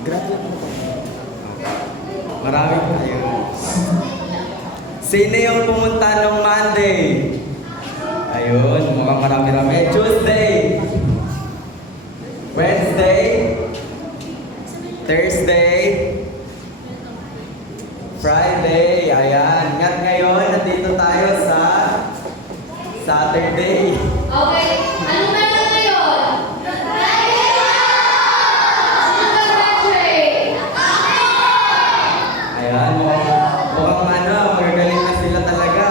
Graduate mo. Marami tayo. Sino yung pumunta nung Monday? Ayun, mukhang marami-rami. Tuesday. Wednesday. Thursday. Friday. Ayan. Ngat ngayon, nandito tayo sa Saturday. Okay, anong meron ngayon? Friday! Sino nag-graduate? Ayan, mukhang magagaling na sila talaga.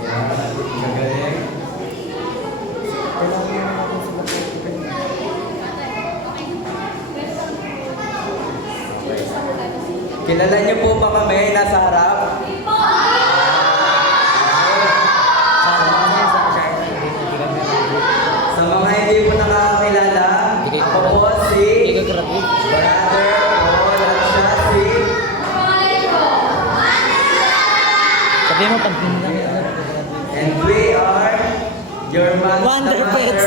Ayan, magaling. Kilala niyo po ba kami nasa harap? Sa mga hindi po nakakakilala, ako po si Brother Paul at siya si Pangalan ko? Sabi mo pag... and we are your Wonder Pets.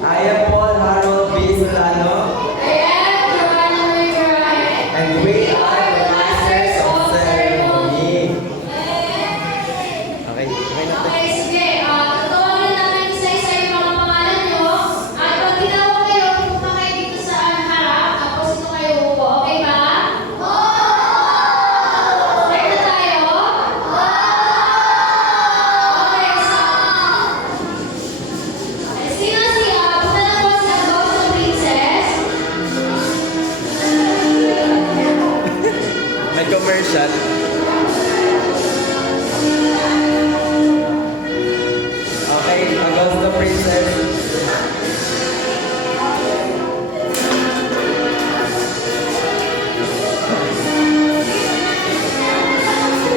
I am Paul Harold B. Solano, I am Joanna Ray. and we are the Masters of Ceremony. Okay, okay na to. Okay, sige. Tatawagan namin isa-isa yung mga pangalan nyo. At pag tinawag kayo, pupunta kayo dito sa harap. Tapos ito kayo upo. Okay ba? Start na tayo? Okay, sino punta na po si Ghost of Princess? May commercial. Okay, Ghost the Princess.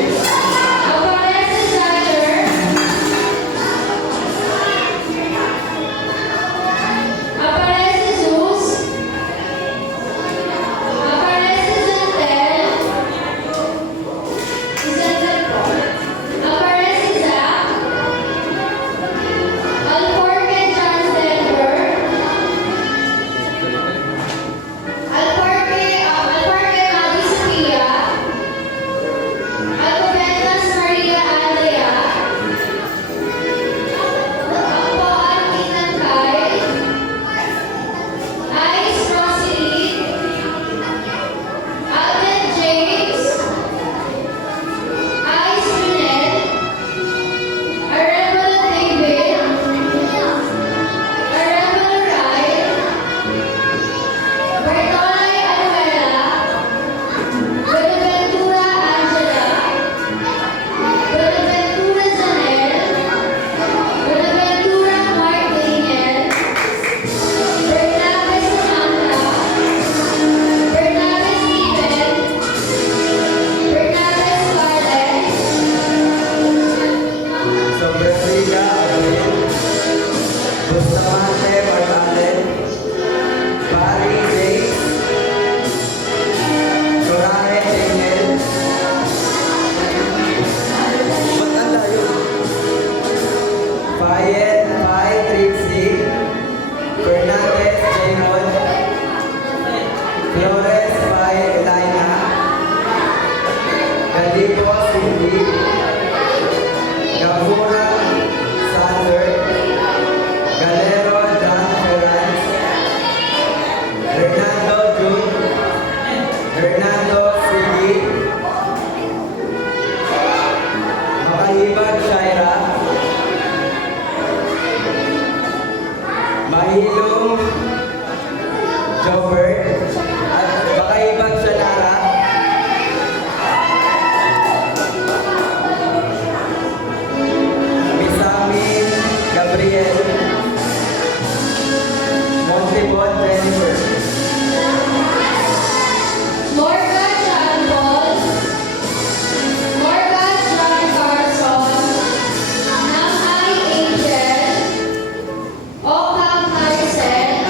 Aparece Desire. Aparece Zeus. Aparece Zantel. Zantel po. Aparece Zach. Alforque John Denver. Alforque Maggie Sophia. Alcobendas Maria Andrea. Ako ang Ethan Kai. Ice Rosalie. Alden James. Ice Junel. Arembol David. Arembol Rai. Bertolay Anuela. Buenaventura Angela. Buenaventura Zanel. Buenaventura Mark Daniel. Bernabe Samantha. Bernabe Steven. Bernabe Scarlett. Sobrevilla Abril. Bustamante Bartalen. Barry James. Corare Engel. Ba't ang layo? Fayed Pai Trixie. Fernandez Jaymon. Flores Pai Elina. Galipo Cindy. Gabura Sander. Galero John Ferran. Hernando Jun. Hernando Sigui. Makahibag Shaira. Mahilong Jobert. At Makahibag Shalara. Misamin Gabriel. Montebon Jennifer. Morgan John Paul. Morgan John Carson. Namhay Angel. Okam Harrison.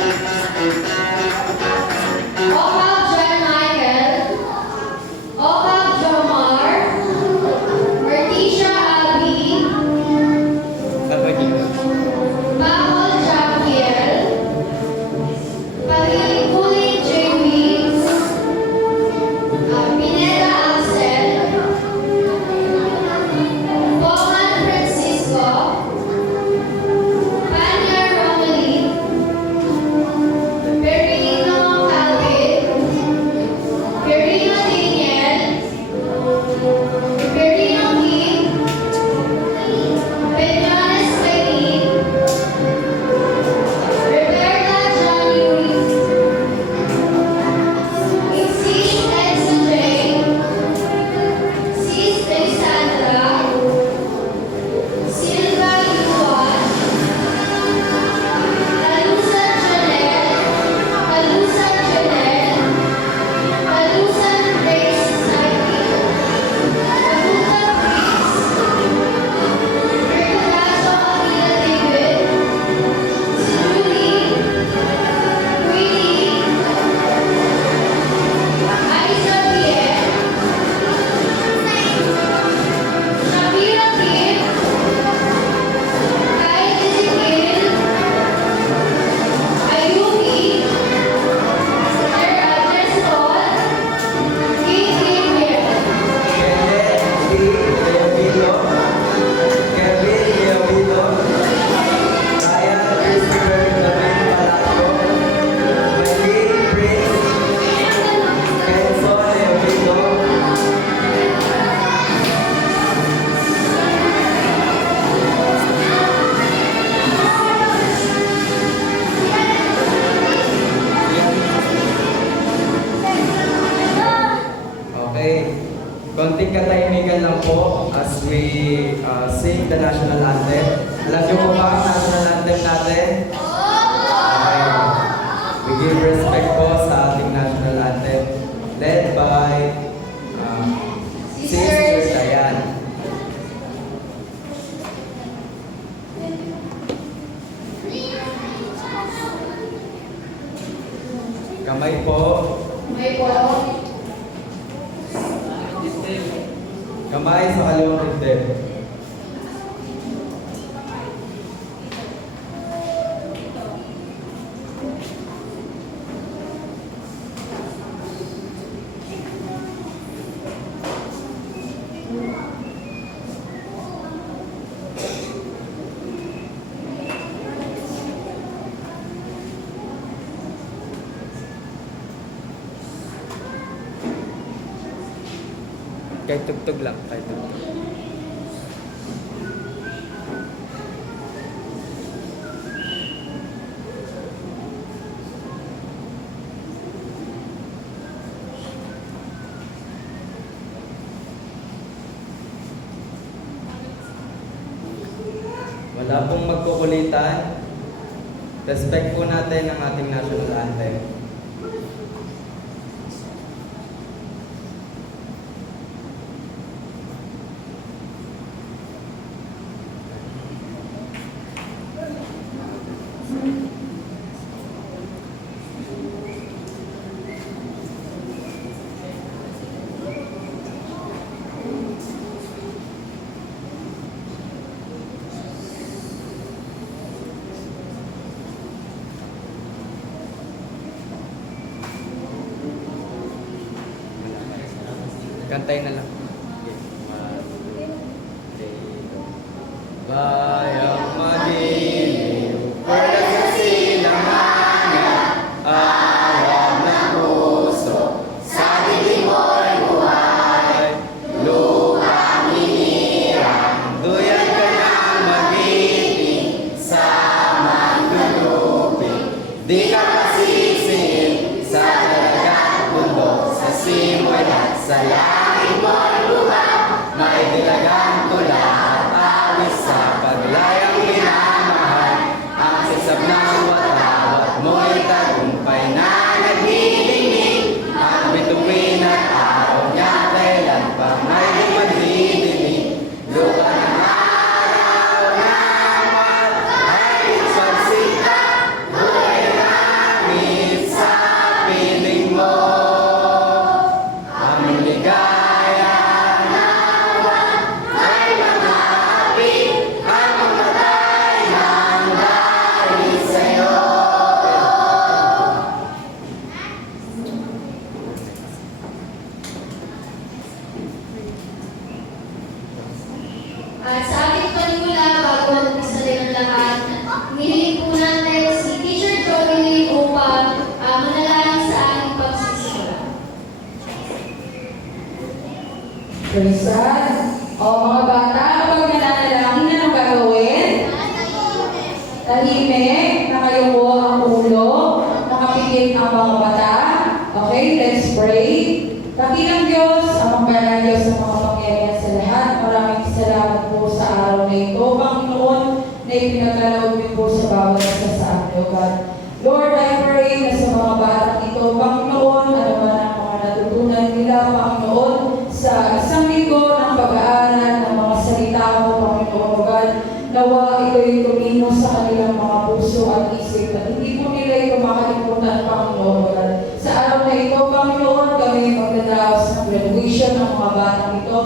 Konting katahimikan lang po as we sing the national anthem. Alam niyo po ba ang national anthem natin? Okay. We give respect po sa ating national anthem led by Sister Diane. Kamay po. May po. Kamay sa kaliwang dibdib. Kahit tugtog lang, kahit tugtog. Wala pong magkukulitan. Respect po natin ang ating national anthem. Kantay na lang. Bayang madilim, wala sa silanganan, alam ng puso, sa dilim mo'y buhay. Lupang hinirang, duyan ka ng magiting, sa mandulupin. Di ka masisihin, sa dalagang bundok, sa simoy at sa langit mo'y lumang, may dilagang tula at awis sa paglayang minamahal. Ang sisab ng watawat mo'y tagumpay na naglilingig. Ang bituin at araw niya kailan pa may di magdidinig. Lupa ng araw na ay pagsita, buhay langit sa piling mo. Ang ligaya nawa ay mga api, ang mamatay ng dahil sa'yo. At sa ating panimula, bago mag-umpisa din ang lahat, hiniling po natin si Teacher Joey upang manalangin sa ating pagsisimula. Praise God. O mga bata, kapag nananalangin, anong gagawin? Tahimik, nakayuko ang ulo, nakapikit ang mga mata. Okay, let's pray. Dakilang Diyos, amang banal Diyos ng mga pangyarihan sa lahat, maraming salamat po sa araw na ito, Panginoon, na ipinagkaloob niyo po sa bawat isa sa amin, O God. Lord, I pray na sa mga batang ito, Panginoon, ano man ang mga natutunan nila, Panginoon, sa isang linggo ng pag-aaral ng mga salita mo, Panginoon, O God, nawa ito'y tumino sa kanilang mga puso at isip at hindi po nila ito makalimutan, Panginoon, O God. Sa araw na ito, Panginoon, kami magdadaos ng graduation ng mga batang ito.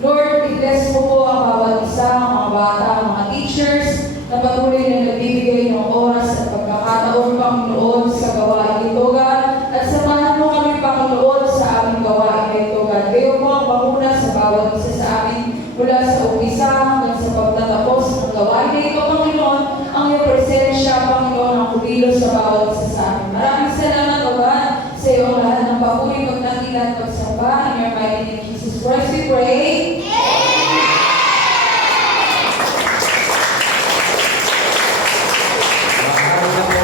Lord, i-bless mo po ang bawat isa, ang mga bata, ang mga teachers, na patuloy na nagbibigay ng oras at pagkakataon, Panginoon, sa gawain ito, God. At samahan mo kami, Panginoon, sa aming gawain na ito, God. Kayo po ang panguna sa bawat isa sa amin, mula sa umpisa hanggang sa pagtatapos ng gawain na ito, Panginoon. Ang iyong presensya, Panginoon, ang kumilos sa bawat isa sa amin. Maraming salamat, O God, sa iyong lahat ng papuri, pagdakila at pagsamba. In your mighty name, Jesus Christ, we pray. Maaari na po.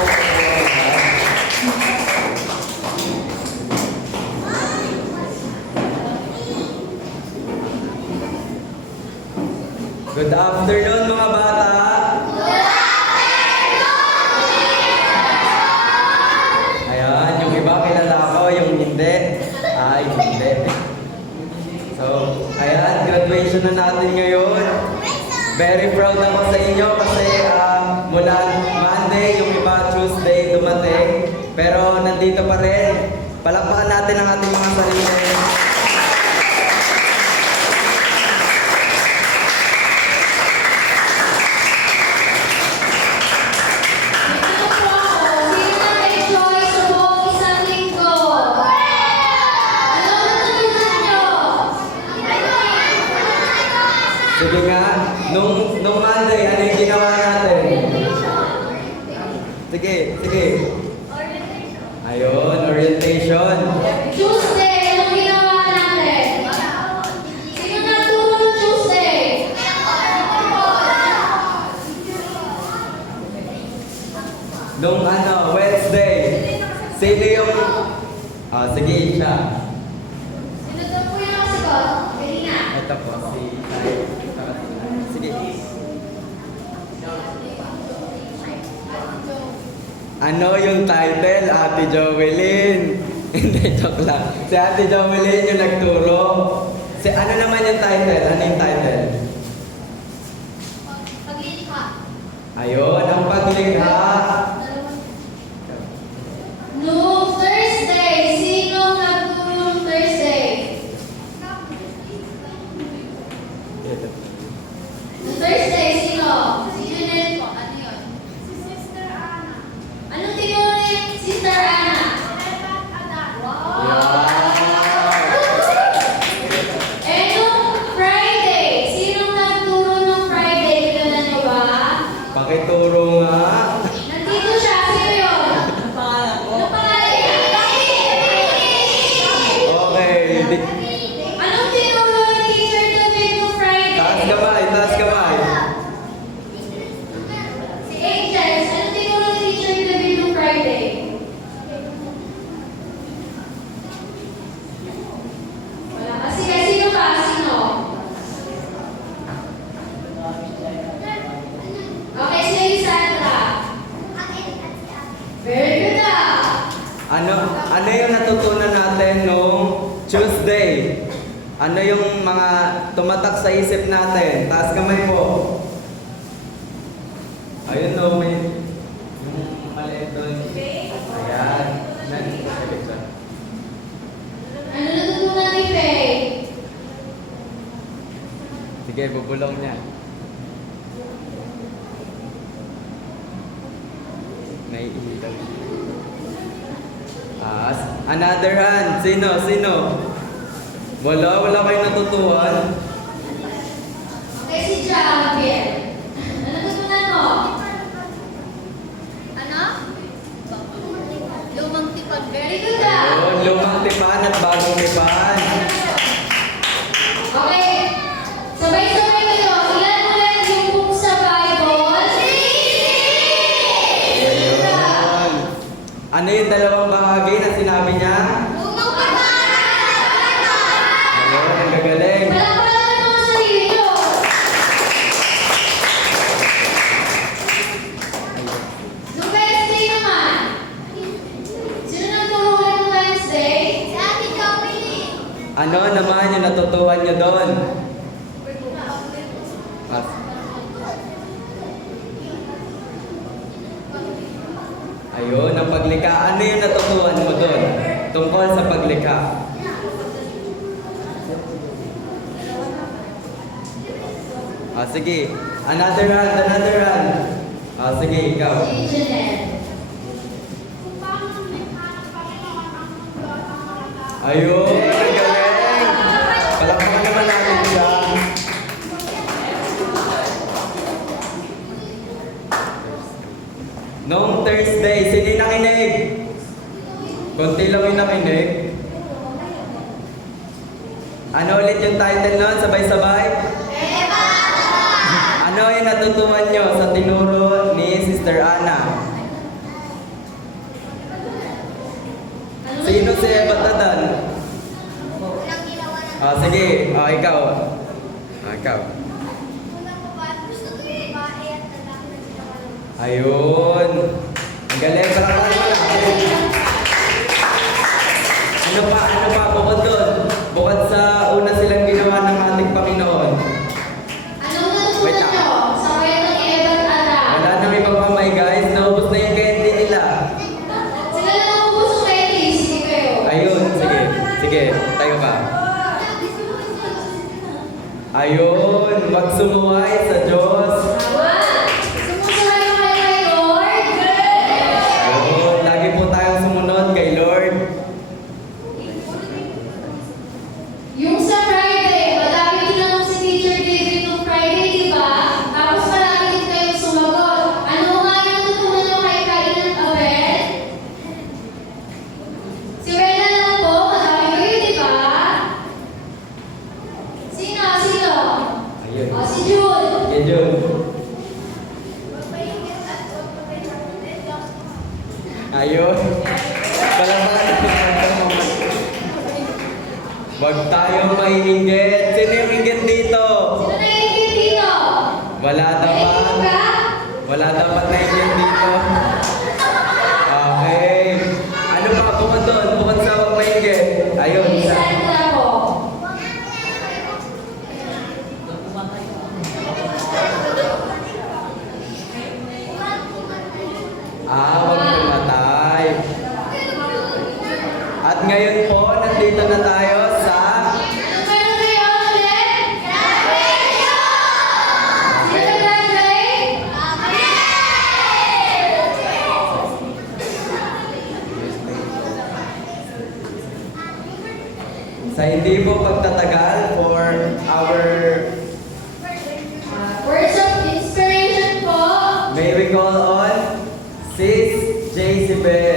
afternoon mga bata! Ayan, yung iba kilala ko, yung hindi. Ay, hindi. So, ayan, graduation na natin ngayon. Very proud ako sa inyo kasi mula Monday, yung iba Tuesday dumating. Pero nandito pa rin. Palakpakan natin ang ating mga sarili. Ito po ako. Sino na may choice sa buong isang linggo? Ano natutunan nyo? Sige nga, nung Monday, ano yung ginawa natin? Sige. Ayun, orientation. Tuesday, anong ginawa natin? Sino nagturo ng Tuesday? Nung Wednesday, sino yung... sige, siya. Sino daw po yung nakasagot? Kanina. Ito po, si... Sige. Ano yung title, Ate Jovelyn? Hindi, joke lang. Si Ate Jovelyn yung nagturo. Ano naman yung title? Ano yung title? Paglikha. Ayun, ang paglikha. Noong Thursday, sino nagturo ng Thursday? Noong Thursday, sino? Si Junel po. Ano yun? Si Sister Ana. Anong tinuro ni Sister Ana? Wow! Eh, nung Friday, sino nagturo ng Friday? Kilala niyo ba? Pakituro nga. Nandito siya. Sino yun? Ano pangalan niya? Okay. Anong tinuro ni Teacher David nung Friday? Taas kamay, taas kamay. Si Angels, anong tinuro ni Teacher David nung Friday? Wala ka. Sige, sino ba? Sino? Okay, si Elisandra. Very good ah. Ano yung natutunan natin nung Tuesday? Ano yung mga tumatak sa isip natin? Taas kamay po. Ayun no, may yung maliit doon. Ayan. Ano natutunan ni Faye? Sige, bubulong niya. Naiilaw siya. Taas. Another hand. Sino? Wala kayong natutuhan. Okay, si Javier. Ano natutunan mo? Ano? Lumang tipag. Very good ah. Ayun, lumang tipan at bagong tipan. Okay. Sabay-sabay kayo. Ilan ulit yung book sa Bible? Ayun. Ano yung dalawang bahagi na sinabi niya? Lumang tipag. Ayun, ang gagaling. Palakpakan ng mga sarili nyo. Nung Wednesday naman. Sino nagturo ulit ng Wednesday? Si Ate Joey. Ano naman yung natutuhan niyo doon? Ayun, ang paglikha. Ano yung natutuhan mo doon? Tungkol sa paglikha. Sige. Another round. Sige, ikaw. Si Janelle. Ayun, ang galing. Palakpakan naman natin siya. Noong Thursday, sino yung nakinig? Konti lang yung nakinig. Ano ulit yung title nun? Sabay-sabay? Ano yung natutuhan nyo sa tinuro ni Sister Ana? Sino si Eva Tadan? Sige, ikaw. Ikaw. Ayun. Ang galing. Parang ano pa bukod doon? Bukod sa una silang ginawa ng ating Panginoon. Anong Wait natutunan lang. nyo sa kwento ni Eva at Adam? Wala nang ibang kamay guys. Naubos na yung candy nila. Sila lang ang puso candy. Sige kayo. Ayun. Sige. Sige. Tayo ka. Ayun. Magsumuway sa Diyos. Tama. Sumusunod kayo kay Lord. Ayun. Lagi po tayong sumunod kay Lord. Yung sa Friday, madami tinanong si Teacher David nung Friday, di ba? Tapos marami din kayong sumagot. Ano nga yung natutunan nyo kay Cain at Abel? Si Rena lang po, madami kayo, di ba? Sino? Sino? Ayun. O, si Jude. Yan yun. Ayun. Wag tayong mainggit. Sino yung inggit dito? Sino na yung dito? Wala dapat. Naiingit ka? Wala dapat na inggit dito. Okay. Ano pa? Bukod doon. Bukod sa wag mainggit. Ayun. Isa na po. Wag pumatay. At ngayon po, nandito na tayo sa... Anong meron kayo ulit? Sino nag-graduate? Sa hindi po pagtatagal for our... Words of inspiration po. May we call on Sis Jacibel.